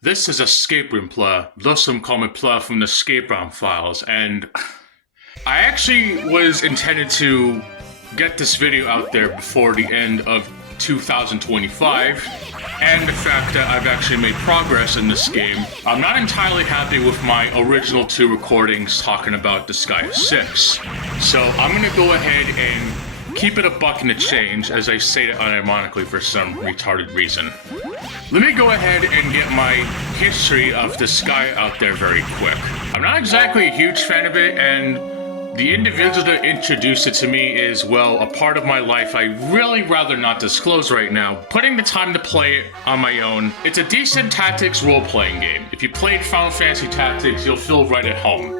This is a escape room play, thus some common play from the ScapeROMFiles, and I actually was intended to get this video out there before the end of 2025, and the fact that I've actually made progress in this game. I'm not entirely happy with my original 2 recordings talking about Disgaea 6, so I'm gonna go ahead and keep it a buck and a change as I say it unironically for some retarded reason. Let me go ahead and get my history of Disgaea out there very quick. I'm not exactly a huge fan of it, and the individual that introduced it to me is, well, a part of my life I really rather not disclose right now. Putting the time to play it on my own, it's a decent tactics role-playing game. If you played Final Fantasy Tactics, you'll feel right at home.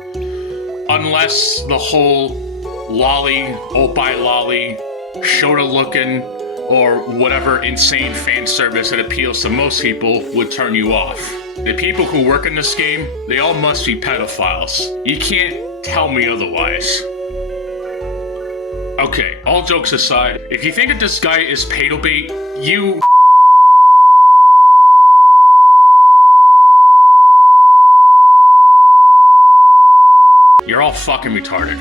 Unless the whole lolly, oh by lolly, Shota looking, or whatever insane fan service that appeals to most people would turn you off. The people who work in this game, they all must be pedophiles. You can't tell me otherwise. Okay, all jokes aside, if you think that this guy is pedo bait, you you're all fucking retarded.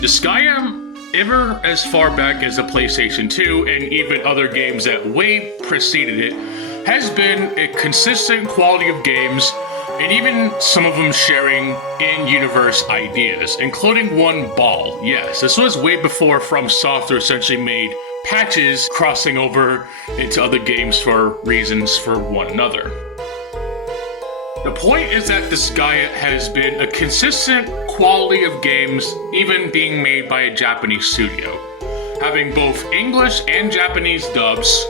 Disgaea, ever as far back as the PlayStation 2 and even other games that way preceded it, has been a consistent quality of games, and even some of them sharing in-universe ideas, including one Ball. Yes, this was way before From Software essentially made patches crossing over into other games for reasons for one another. The point is that Disgaea has been a consistent quality of games, even being made by a Japanese studio, having both English and Japanese dubs,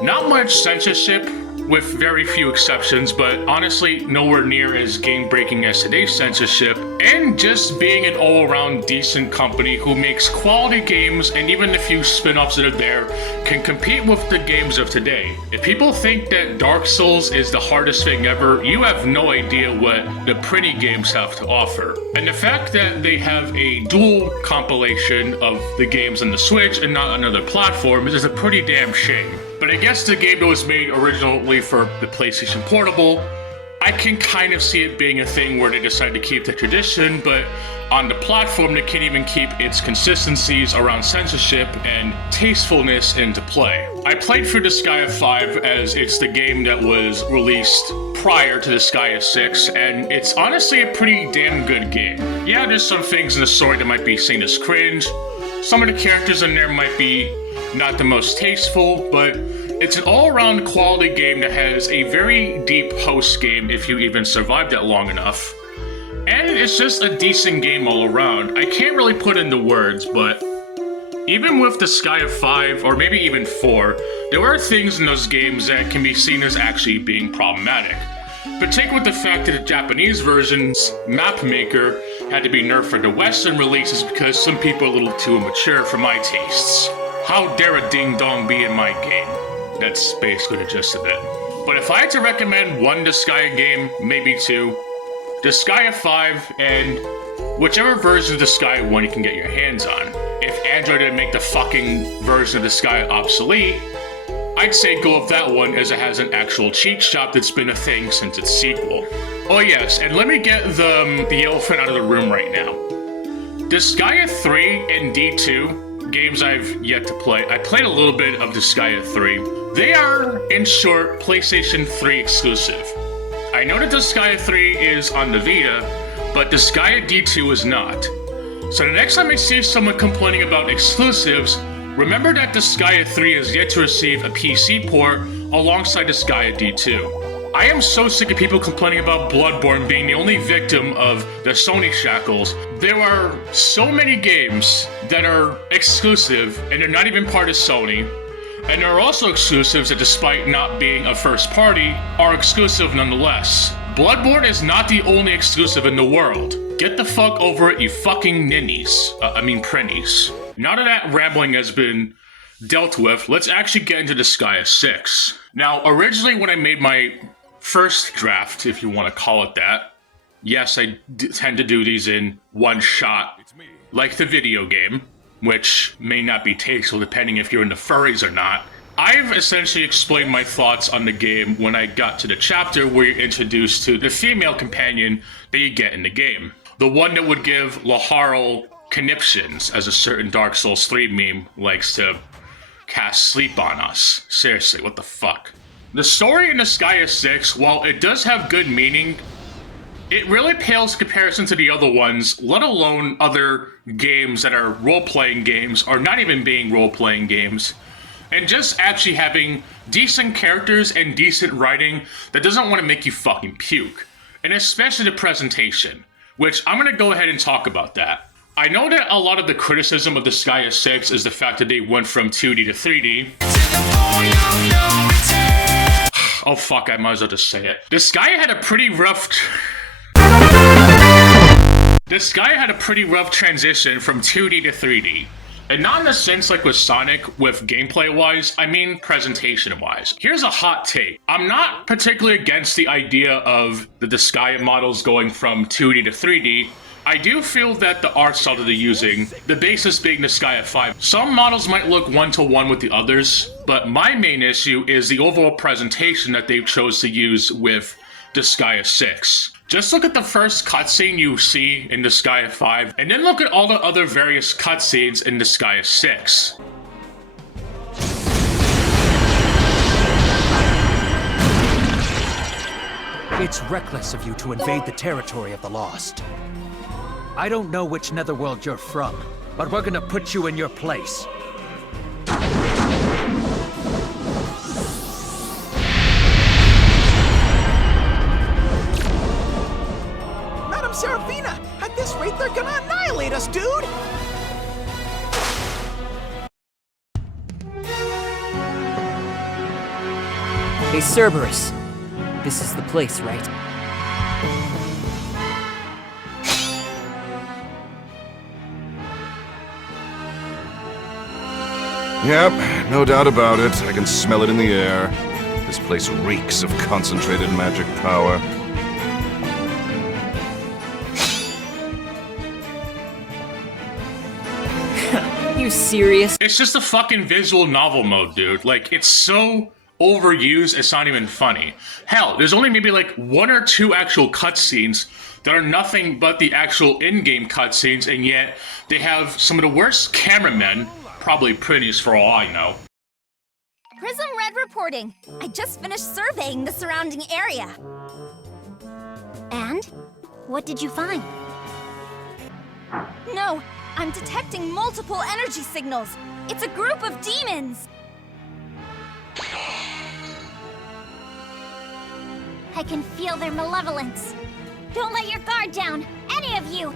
not much censorship, with very few exceptions, but honestly nowhere near as game-breaking as today's censorship, and just being an all-around decent company who makes quality games, and even the few spin-offs that are there can compete with the games of today. If people think that Dark Souls is the hardest thing ever, you have no idea what the pretty games have to offer. And the fact that they have a dual compilation of the games on the Switch and not on other platforms is a pretty damn shame. But I guess the game that was made originally for the PlayStation Portable, I can kind of see it being a thing where they decide to keep the tradition, but on the platform they can't even keep its consistencies around censorship and tastefulness into play. I played through Disgaea 5 as it's the game that was released prior to Disgaea 6, and it's honestly a pretty damn good game. Yeah, there's some things in the story that might be seen as cringe, some of the characters in there might be not the most tasteful, but it's an all-around quality game that has a very deep post-game if you even survived it long enough. And it's just a decent game all around. I can't really put into words, but even with Disgaea 5, or maybe even 4, there are things in those games that can be seen as actually being problematic. But take with the fact that the Japanese version's map maker had to be nerfed for the Western releases because some people are a little too immature for my tastes. How dare a ding-dong be in my game? That's basically the gist of it. But if I had to recommend one Disgaea game, maybe 2, Disgaea 5 and whichever version of Disgaea 1 you can get your hands on. If Android didn't make the fucking version of Disgaea obsolete, I'd say go with that one as it has an actual cheat shop that's been a thing since its sequel. Oh yes, and let me get the elephant out of the room right now. Disgaea 3 and D2, games I've yet to play. I played a little bit of Disgaea 3. They are, in short, PlayStation 3 exclusive. I know that Disgaea 3 is on the Vita, but Disgaea D2 is not. So the next time I see someone complaining about exclusives, remember that Disgaea 3 is yet to receive a PC port alongside Disgaea D2. I am so sick of people complaining about Bloodborne being the only victim of the Sony shackles. There are so many games that are exclusive and they're not even part of Sony. And there are also exclusives that, despite not being a first party, are exclusive nonetheless. Bloodborne is not the only exclusive in the world. Get the fuck over it, you fucking ninnies. Prinnies. Now that that rambling has been dealt with, let's actually get into Disgaea 6. Now, originally when I made my first draft, if you want to call it that, yes, I tend to do these in one shot, like the video game, which may not be tasteful depending if you're into furries or not. I've essentially explained my thoughts on the game when I got to the chapter where you're introduced to the female companion that you get in the game. The one that would give Laharl conniptions, as a certain Dark Souls 3 meme likes to cast sleep on us. Seriously, what the fuck? The story in Disgaea 6, while it does have good meaning, it really pales in comparison to the other ones, let alone other games that are role-playing games, or not even being role-playing games, and just actually having decent characters and decent writing that doesn't want to make you fucking puke. And especially the presentation, which I'm gonna go ahead and talk about that. I know that a lot of the criticism of Disgaea 6 is the fact that they went from 2D to 3D. Oh fuck, I might as well just say it. Disgaea had a pretty rough transition from 2D to 3D. And not in the sense like with Sonic, with gameplay-wise, I mean presentation-wise. Here's a hot take. I'm not particularly against the idea of the Disgaea models going from 2D to 3D. I do feel that the art style that they're using, the basis being Disgaea 5, some models might look one-to-one with the others, but my main issue is the overall presentation that they've chose to use with Disgaea 6. Just look at the first cutscene you see in Disgaea 5, and then look at all the other various cutscenes in Disgaea 6. It's reckless of you to invade the territory of the Lost. I don't know which netherworld you're from, but we're gonna put you in your place. Serafina! At this rate, they're gonna annihilate us, dude! Hey, Cerberus. This is the place, right? Yep, no doubt about it. I can smell it in the air. This place reeks of concentrated magic power. You serious? It's just a fucking visual novel mode, dude. Like, it's so overused, it's not even funny. Hell, there's only maybe like 1 or 2 actual cutscenes that are nothing but the actual in-game cutscenes, and yet they have some of the worst cameramen, probably prettiest for all I know. Prism Red reporting. I just finished surveying the surrounding area. And? What did you find? No, I'm detecting multiple energy signals. It's a group of demons. I can feel their malevolence. Don't let your guard down, any of you.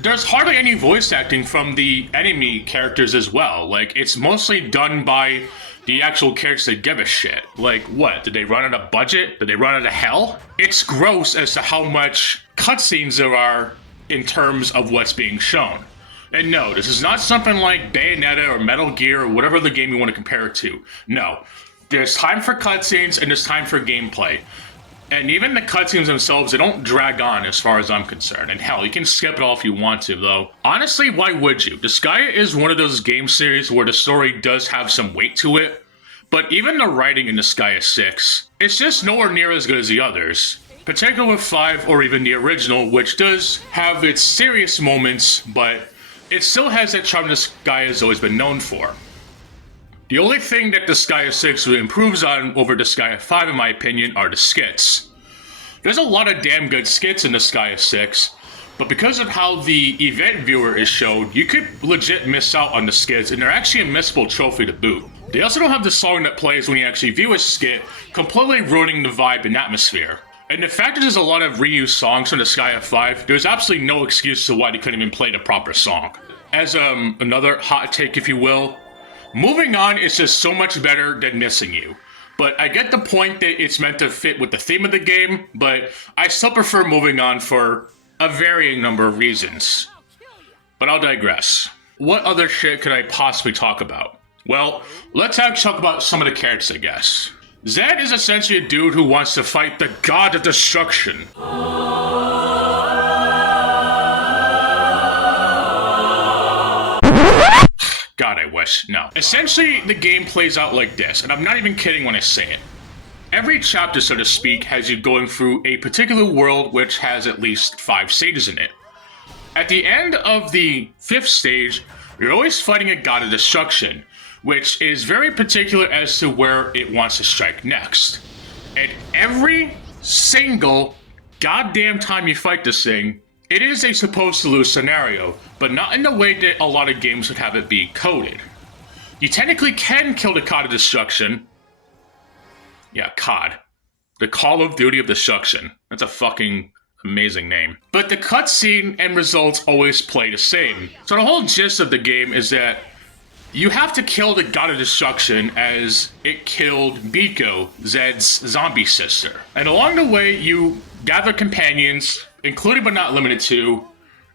There's hardly any voice acting from the enemy characters as well. Like, it's mostly done by the actual characters that give a shit. Like, what? Did they run out of budget? Did they run out of hell? It's gross as to how much cutscenes there are in terms of what's being shown. And no, this is not something like Bayonetta or Metal Gear or whatever other game you want to compare it to. No. There's time for cutscenes and there's time for gameplay. And even the cutscenes themselves, they don't drag on as far as I'm concerned. And hell, you can skip it all if you want to, though. Honestly, why would you? Disgaea is one of those game series where the story does have some weight to it. But even the writing in Disgaea 6, it's just nowhere near as good as the others. Particularly with 5 or even the original, which does have its serious moments, but it still has that charm Disgaea has always been known for. The only thing that Disgaea 6 improves on over Disgaea 5, in my opinion, are the skits. There's a lot of damn good skits in Disgaea 6, but because of how the event viewer is shown, you could legit miss out on the skits, and they're actually a missable trophy to boot. They also don't have the song that plays when you actually view a skit, completely ruining the vibe and atmosphere. And the fact that there's a lot of reused songs from Disgaea 5, there's absolutely no excuse to why they couldn't even play the proper song. As another hot take, if you will, Moving On is just so much better than Missing You. But I get the point that it's meant to fit with the theme of the game, but I still prefer Moving On for a varying number of reasons. But I'll digress. What other shit could I possibly talk about? Well, let's actually talk about some of the characters, I guess. Zed is essentially a dude who wants to fight the god of destruction. God, God, I wish. No. Essentially, the game plays out like this, and I'm not even kidding when I say it. Every chapter, so to speak, has you going through a particular world which has at least 5 stages in it. At the end of the 5th stage, you're always fighting a god of destruction, which is very particular as to where it wants to strike next. And every single goddamn time you fight this thing, it is a supposed to lose scenario, but not in the way that a lot of games would have it be coded. You technically can kill the god of destruction. Yeah, COD. The Call of Duty of Destruction. That's a fucking amazing name. But the cutscene and results always play the same. So the whole gist of the game is that you have to kill the god of destruction as it killed Biko, Zed's zombie sister. And along the way, you gather companions, including but not limited to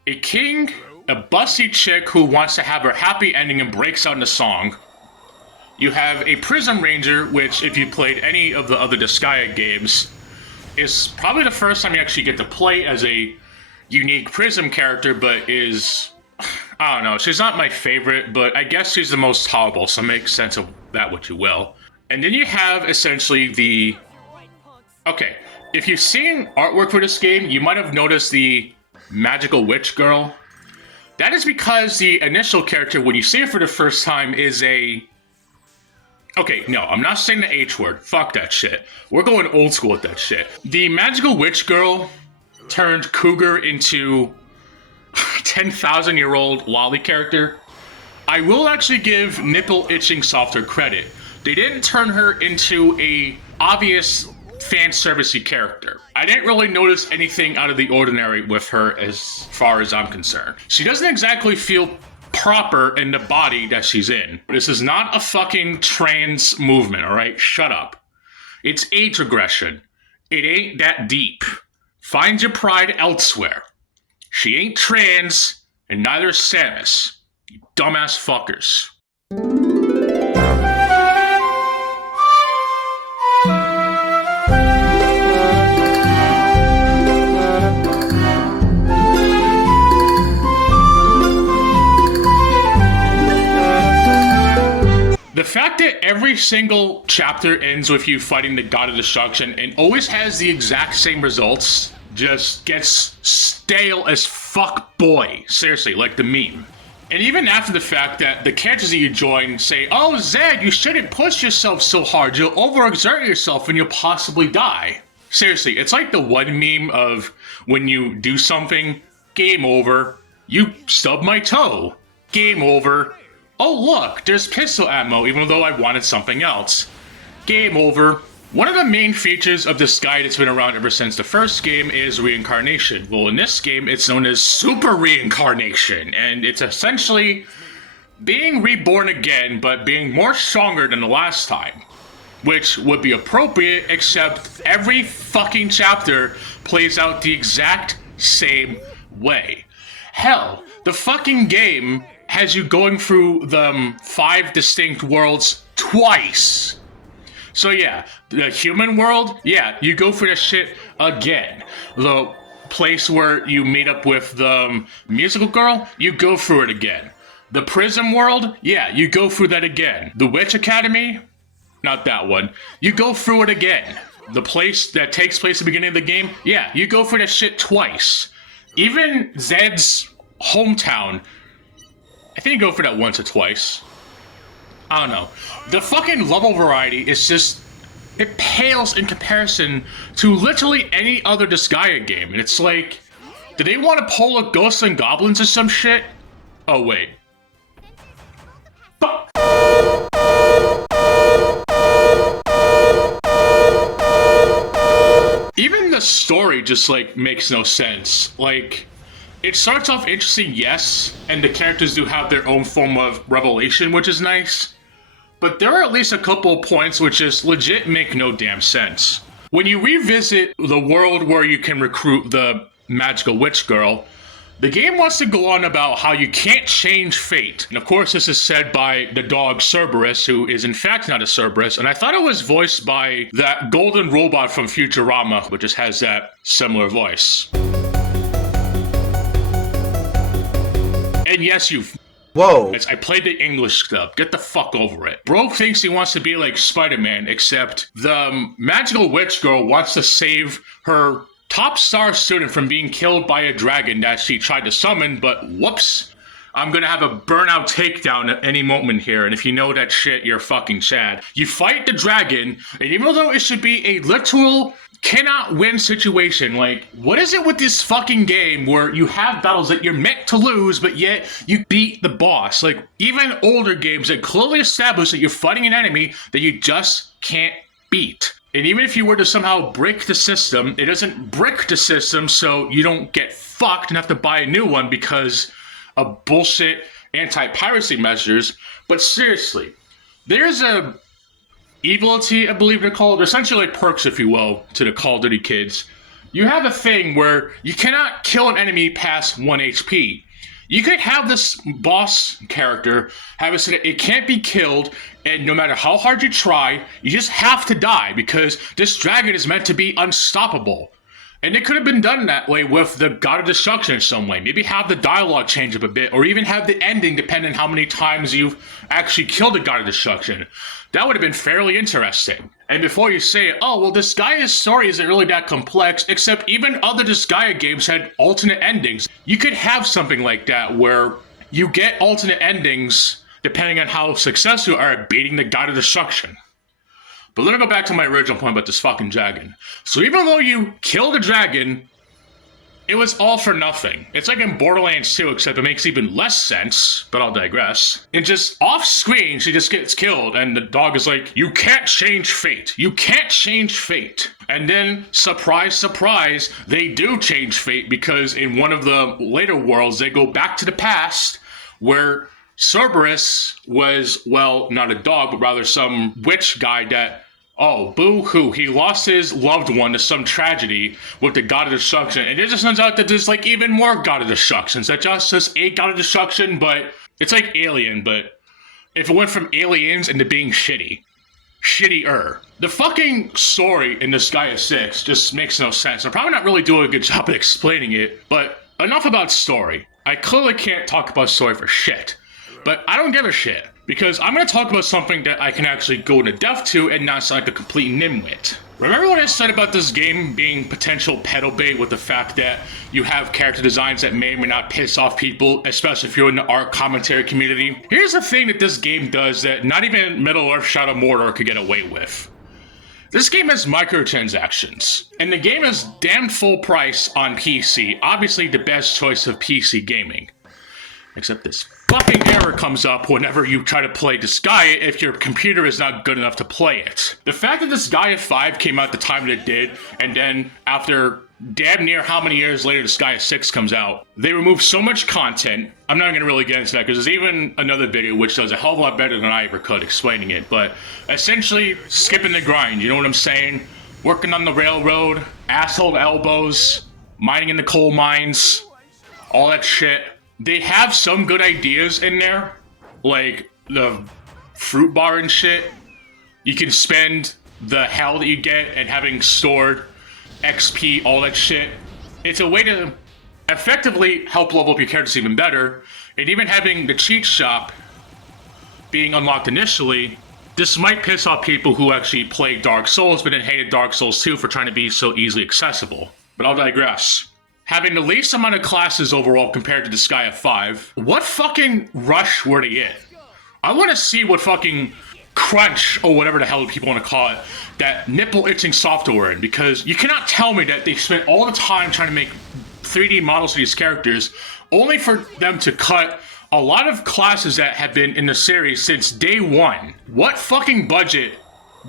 a king, a busty chick who wants to have her happy ending and breaks out in a song. You have a Prism Ranger, which, if you played any of the other Disgaea games, is probably the first time you actually get to play as a unique Prism character, but is, I don't know, she's not my favorite, but I guess she's the most tolerable, so make sense of that what you will. And then you have, essentially, the... Okay, if you've seen artwork for this game, you might have noticed the magical witch girl. That is because the initial character, when you see her for the first time, is a... Okay, no, I'm not saying the H word. Fuck that shit. We're going old school with that shit. The magical witch girl turned Cougar into 10,000-year-old lolly character. I will actually give Nipple Itching Softer credit. They didn't turn her into a obvious fan servicey character. I didn't really notice anything out of the ordinary with her as far as I'm concerned. She doesn't exactly feel proper in the body that she's in. This is not a fucking trans movement, alright? Shut up. It's age regression. It ain't that deep. Find your pride elsewhere. She ain't trans, and neither is Samus. You dumbass fuckers. The fact that every single chapter ends with you fighting the god of destruction and always has the exact same results just gets stale as fuck, boy. Seriously, like the meme. And even after the fact that the characters that you join say, "Oh, Zed, you shouldn't push yourself so hard. You'll overexert yourself and you'll possibly die." Seriously, it's like the one meme of when you do something, game over, you stub my toe, game over. Oh look, there's pistol ammo, even though I wanted something else. Game over. One of the main features of this guy that's been around ever since the first game is reincarnation. Well, in this game, it's known as super reincarnation, and it's essentially being reborn again, but being more stronger than the last time. Which would be appropriate, except every fucking chapter plays out the exact same way. Hell, the fucking game has you going through the 5 distinct worlds twice. So yeah, the human world, yeah, you go for this shit again. The place where you meet up with the musical girl, you go through it again. The prison world, yeah, you go through that again. The Witch Academy, not that one, you go through it again. The place that takes place at the beginning of the game, yeah, you go for this shit twice. Even Zed's hometown, I think you go for that once or twice. I don't know. The fucking level variety is just... It pales in comparison to literally any other Disgaea game. And it's like... Did they want to pull a Ghosts and Goblins or some shit? Oh, wait. Fuck. Even the story just, like, makes no sense. Like... It starts off interesting, yes, and the characters do have their own form of revelation, which is nice. But there are at least a couple of points which just legit make no damn sense. When you revisit the world where you can recruit the magical witch girl, the game wants to go on about how you can't change fate. And of course this is said by the dog Cerberus, who is in fact not a Cerberus, and I thought it was voiced by that golden robot from Futurama, which just has that similar voice. And yes, you Whoa. I played the English dub. Get the fuck over it. Bro thinks he wants to be like Spider-Man, except the magical witch girl wants to save her top star student from being killed by a dragon that she tried to summon, but whoops. I'm gonna have a burnout takedown at any moment here, and if you know that shit, you're fucking Chad. You fight the dragon, and even though it should be a literal cannot win situation, like, what is it with this fucking game where you have battles that you're meant to lose, but yet you beat the boss? Like, even older games that clearly establish that you're fighting an enemy that you just can't beat. And even if you were to somehow break the system, it doesn't brick the system so you don't get fucked and have to buy a new one because of bullshit anti-piracy measures. But seriously, there's a ability, I believe they're called, essentially like perks, if you will, to the Call of Duty kids. You have a thing where you cannot kill an enemy past 1 HP. You could have this boss character have it so that it can't be killed, and no matter how hard you try, you just have to die because this dragon is meant to be unstoppable. And it could have been done that way with the God of Destruction in some way. Maybe have the dialogue change up a bit, or even have the ending depending on how many times you've actually killed the God of Destruction. That would have been fairly interesting. And before you say, oh, well, Disgaea's story isn't really that complex, except even other Disgaea games had alternate endings. You could have something like that where you get alternate endings depending on how successful you are at beating the God of Destruction. But let me go back to my original point about this fucking dragon. So even though you kill the dragon, it was all for nothing. It's like in Borderlands 2, except it makes even less sense, but I'll digress. And just off screen, she just gets killed, and the dog is like, you can't change fate. You can't change fate. And then, surprise, surprise, they do change fate, because in one of the later worlds, they go back to the past, where Cerberus was, well, not a dog, but rather some witch guy that, oh, boo-hoo, he lost his loved one to some tragedy with the God of Destruction. And it just turns out that there's, like, even more God of Destructions. That just a God of Destruction, but it's like Alien, but if it went from aliens into being shitty. Shittier. The fucking story in Disgaea 6 just makes no sense. I'm probably not really doing a good job at explaining it, but enough about story. I clearly can't talk about story for shit. But I don't give a shit, because I'm going to talk about something that I can actually go into depth to and not sound like a complete nimwit. Remember what I said about this game being potential pedal bait with the fact that you have character designs that may or may not piss off people, especially if you're in the art commentary community? Here's the thing that this game does that not even Middle-earth Shadow Mordor could get away with. This game has microtransactions, and the game is damn full price on PC, obviously the best choice of PC gaming. Except this fucking error comes up whenever you try to play Disgaea if your computer is not good enough to play it. The fact that Disgaea 5 came out the time that it did, and then after damn near how many years later Disgaea 6 comes out, they removed so much content. I'm not gonna really get into that because there's even another video which does a hell of a lot better than I ever could explaining it, but essentially skipping the grind, you know what I'm saying? Working on the railroad, asshole elbows, mining in the coal mines, all that shit. They have some good ideas in there, like the fruit bar and shit. You can spend the hell that you get and having stored XP, all that shit. It's a way to effectively help level up your characters even better. And even having the cheat shop being unlocked initially, this might piss off people who actually played Dark Souls but then hated Dark Souls 2 for trying to be so easily accessible. But I'll digress. Having the least amount of classes overall compared to Disgaea 5, what fucking rush were they in? I want to see what fucking crunch, or whatever the hell people want to call it, that nipple-itching software in, because you cannot tell me that they spent all the time trying to make 3D models of these characters, only for them to cut a lot of classes that have been in the series since day one. What fucking budget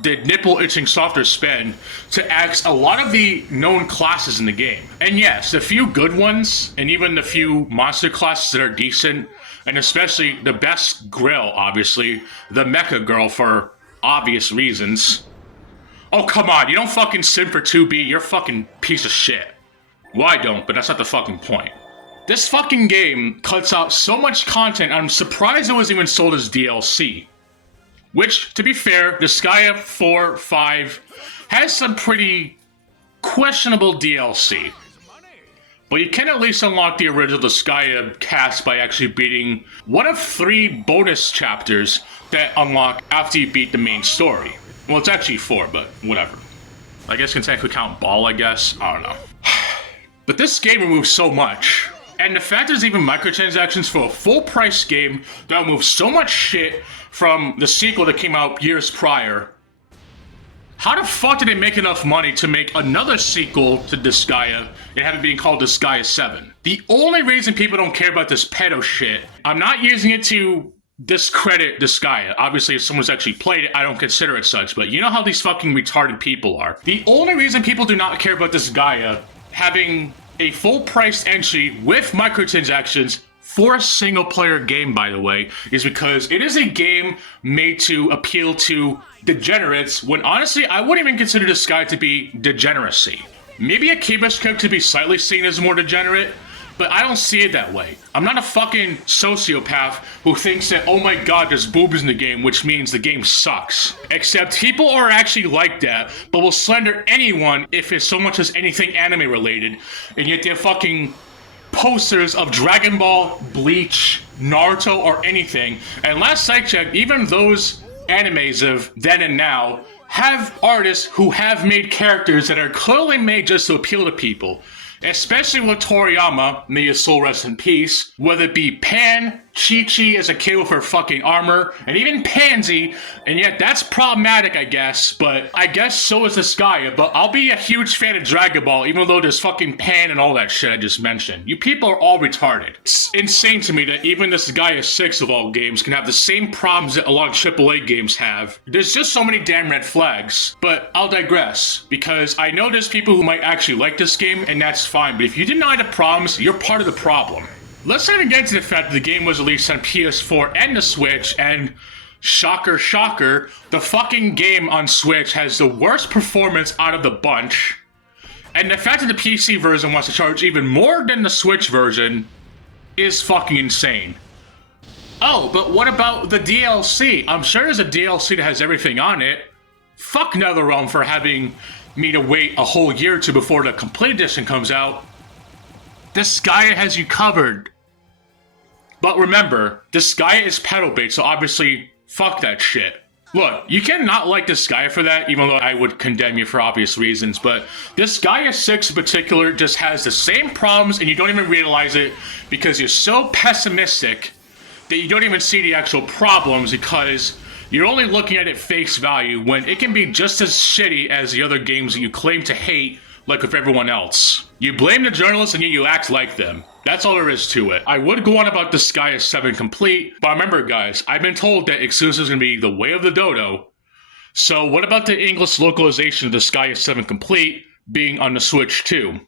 did nipple-itching software spend to axe a lot of the known classes in the game? And yes, the few good ones, and even the few monster classes that are decent, and especially the best grill, obviously, the Mecha Girl for obvious reasons. Oh, come on, you don't fucking simp for 2B, you're a fucking piece of shit. Well, I don't, but that's not the fucking point. This fucking game cuts out so much content, I'm surprised it was even sold as DLC. Which, to be fair, Disgaea 4-5 has some pretty questionable DLC. But you can at least unlock the original Disgaea cast by actually beating one of 3 bonus chapters that unlock after you beat the main story. Well, it's actually 4, but whatever. I guess can technically count Ball, I guess. I don't know. But this game removes so much. And the fact there's even microtransactions for a full-price game that removes so much shit from the sequel that came out years prior. How the fuck did they make enough money to make another sequel to Disgaea and have it being called Disgaea 7? The only reason people don't care about this pedo shit, I'm not using it to discredit Disgaea. Obviously, if someone's actually played it, I don't consider it such, but you know how these fucking retarded people are. The only reason people do not care about Disgaea having a full-priced entry with microtransactions for a single-player game, by the way, is because it is a game made to appeal to degenerates, when honestly, I wouldn't even consider Disgaea to be degeneracy. Maybe a Kiba's could be slightly seen as more degenerate, but I don't see it that way. I'm not a fucking sociopath who thinks that, oh my god, there's boobs in the game, which means the game sucks. Except people are actually like that, but will slander anyone if it's so much as anything anime related, and yet they're fucking posters of Dragon Ball, Bleach, Naruto, or anything. And last I checked, even those animes of then and now have artists who have made characters that are clearly made just to appeal to people. Especially with Toriyama, may his soul rest in peace, whether it be Pan, Chi-Chi as a kid with her fucking armor, and even Pansy, and yet that's problematic, I guess, but I guess so is Disgaea, but I'll be a huge fan of Dragon Ball, even though there's fucking Pan and all that shit I just mentioned. You people are all retarded. It's insane to me that even this Disgaea 6 of all games can have the same problems that a lot of AAA games have. There's just so many damn red flags, but I'll digress, because I know there's people who might actually like this game, and that's fine, but if you deny the problems, you're part of the problem. Let's not even get into the fact that the game was released on PS4 and the Switch, and shocker, shocker, the fucking game on Switch has the worst performance out of the bunch. And the fact that the PC version wants to charge even more than the Switch version is fucking insane. Oh, but what about the DLC? I'm sure there's a DLC that has everything on it. Fuck NetherRealm for having me to wait a whole year or two before the complete edition comes out. Disgaea has you covered. But remember, Disgaea is pedal bait, so obviously, fuck that shit. Look, you cannot like Disgaea for that, even though I would condemn you for obvious reasons, but Disgaea 6 in particular just has the same problems and you don't even realize it because you're so pessimistic that you don't even see the actual problems because you're only looking at it face value when it can be just as shitty as the other games that you claim to hate, like with everyone else. You blame the journalists and yet you act like them. That's all there is to it. I would go on about Disgaea 7 Complete, but remember guys, I've been told that exclusive is going to be the way of the dodo. So what about the English localization of Disgaea 7 Complete being on the Switch too?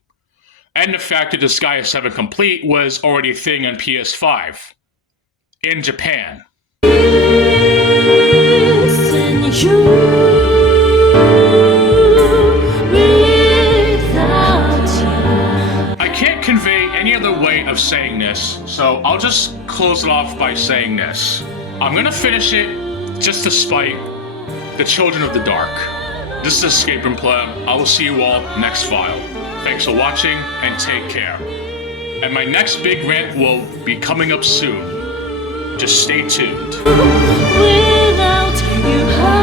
And the fact that Disgaea 7 Complete was already a thing on PS5. In Japan. I can't convey any other way of saying this, so I'll just close it off by saying this. I'm gonna finish it just to spite the children of the dark. This is ScapeROMFiles. I will see you all next file. Thanks for watching and take care. And my next big rant will be coming up soon. Just stay tuned. Without you.